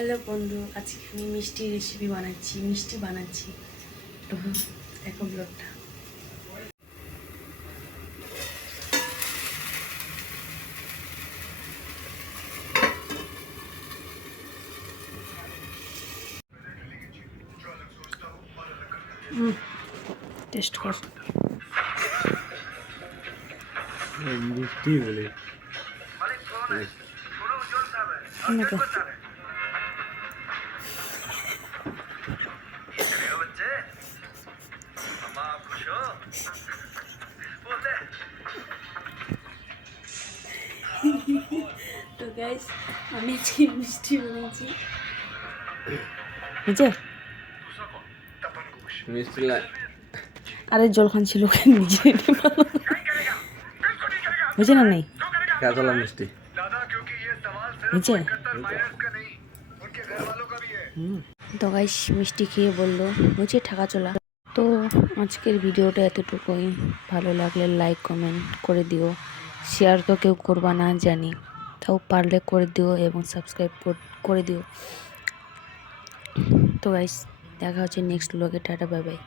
Hello বন্ধু, আজকে আমি মিষ্টি রেসিপি বানাচ্ছি, মিষ্টি বানাচ্ছি। তো দেখো ব্লগটা। টেস্ট কর। মিষ্টি বলে তো গাইস, আমি আজকে মিষ্টি বানাচ্ছি। বুঝছে? মিষ্টি আরে জল খান ছিল নিজে বুঝছে না নেই কাঁচলা মিষ্টি বুঝছে। তো গাইস মিষ্টি খেয়ে বললো বুঝছে ঠাকা চলা। তো আজকের ভিডিওটা এতটুকুই। ভালো লাগলে লাইক কমেন্ট করে দিও, শেয়ার তো কেউ করবা না জানি, তাও পারলে করে দিও এবং সাবস্ক্রাইব করে দিও। তো গাইস দেখা হচ্ছে নেক্সট ব্লগে। Tata, bye bye.